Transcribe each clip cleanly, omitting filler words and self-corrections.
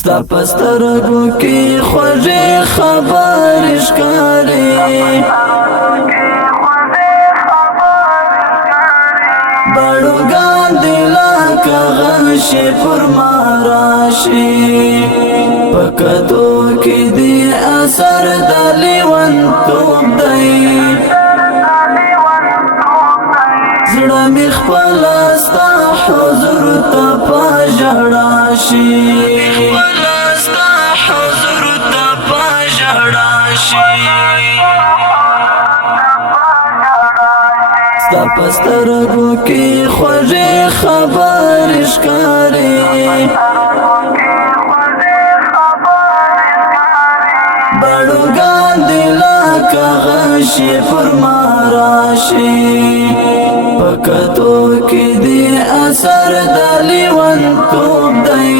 ستا پسترګو کې خوږې خبرې ښکاري بړوګان دې لکه غشې پر ما راشي په کتو کې دې اثر د لیونتوب دی زړه مې خپله ستا حضور ته په ژړا شي ستا پسترګو کې خوږې خبرې ښکاري بړوګان دې لکه غشې پر ما راشي په کتو کې دې اثر د لیونتوب دی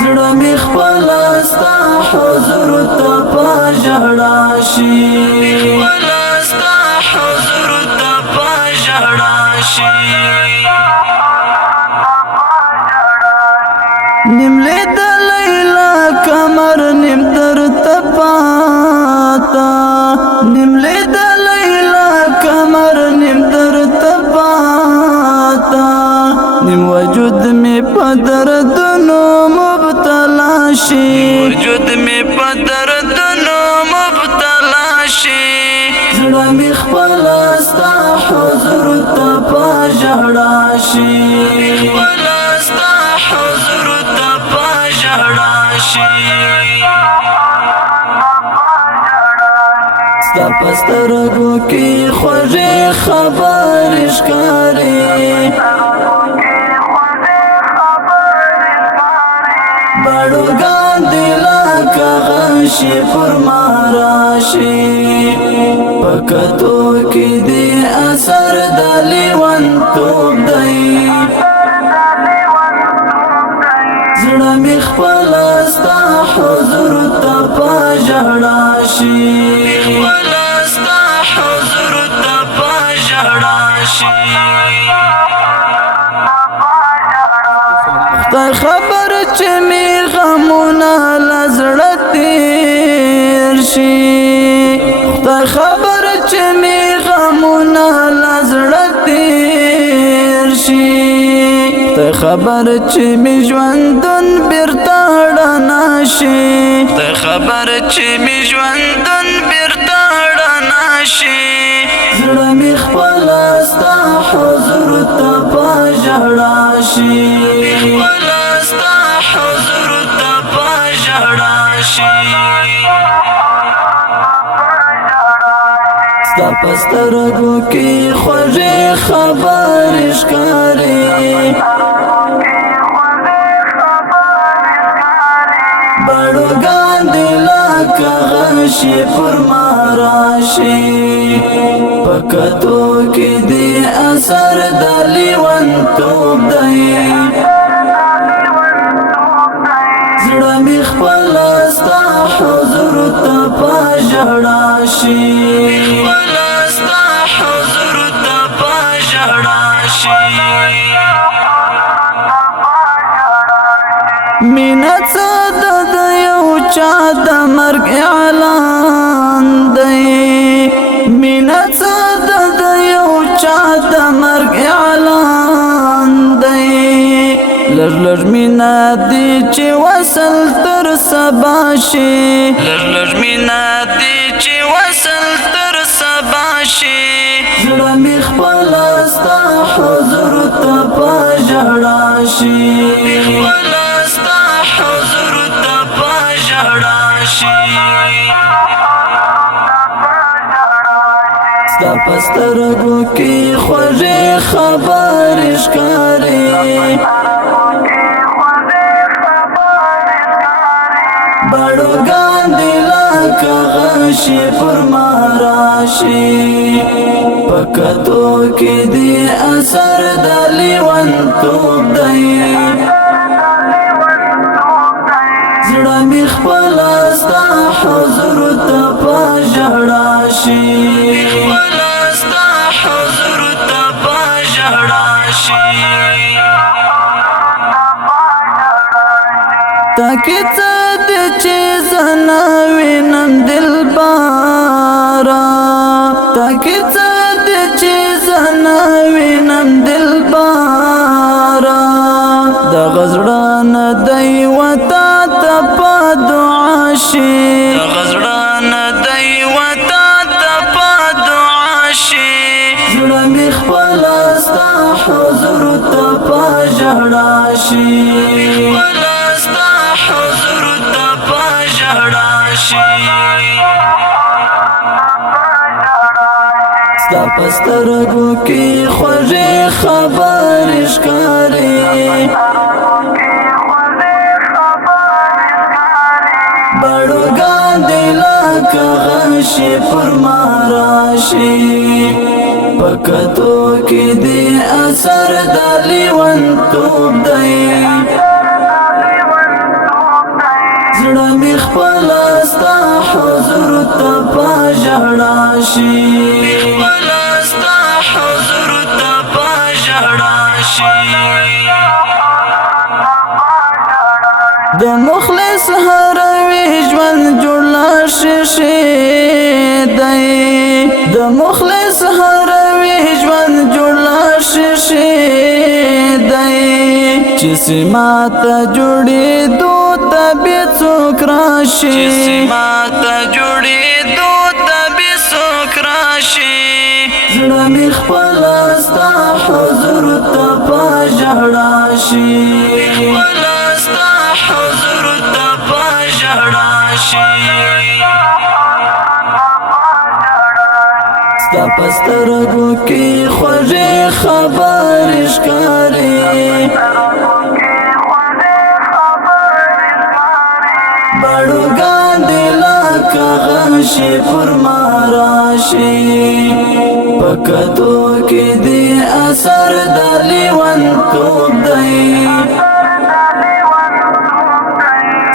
زړه مې خپله ستا حضور ته په ژړا شي نیم لیدلی کمر نیم درته پاتا نیم لیدلی کمر نیم درته پاتا نیم وجود می په دردونو مبتلا شي وجود می په دردونو مبتلا شي زړه می خپله ستا حضور ته په ژړا شي ستا پسترګو کې خوږې خبرې ښکاري بړوګان دې لکه غشې پر ما راشي په کتو کې دې اثر د لیونتوب دی زړه مې خپله ستا حضور ته په ژړا شي خدای خبر چې می غمونه له زړه تېر شي خدای خبر چې می غمونه له زړه تېر شي خدای خبر چې می ژوندون بیرته رڼا شي خدای خبر چې می ژوندون بیرته رڼا شي زړه مې خپله ستا حضور ته په ژړا شي ستا پسترګو کې خوږې خبرې ښکاري بړوګان دې لکه غشې پر ما راشي په کتو کې دې اثر د لیونتوب دی زړه مې خپله ستا حضور ته په ژړا شي مینه څه د یو چا د مرګ اعلان دی مینه څه د یو چا د مرګ اعلان دی لږ لږ مینه دی چې وصل تر سبا شي لږ لږ مینه دی چې وصل تر سبا شي زړه مې خپله ستا حضور ته په ژړا شي ستا پسترګو کې خوږې خبرې ښکاري بړوګان دې لکه غشې پر ما راشي په کتو کې دې اثر د لیونتوب دی زړه مې خپله ستا حضور ته په ژړا شي تاکی څه دې چې زنا وینم دلبارا تاکی څه دې چې زنا وینم دلبارا د غزړه نه دی وتا ته په دعا شي د غزړه نه دی وتا ته په دعا شي زړه مې خپل ستا حضور ته په ژړا شي ستا پسترګو کې خوږې خبرې ښکاري بړوګان دې لکه غشي پر ما راشي په کتو کې دې اثر د لیونتوب دی زړه مې خپل ستا حضور ته په ژړا شي ستا حضور ته په ژړا شي د مخلص هر وی ژوند جوړ شي دی د مخلص هر وی ژوند جوړ شي دی چې سما ته جوړې دو تبي څوک راشي چې سما ته جوړې دو تبي څوک راشي زړه مې خپل ستا حضور ته په ژړا شي ستا حضور ته په ژړا شي ستا پسترګو کې خوږې خبرې ښکاري بړوګان دې لکه غشي پر ما راشي په کتو کې دې اثر د لیونتوب دی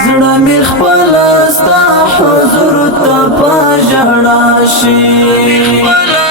زړه مې خپل ستا حضور ته په ژړا شي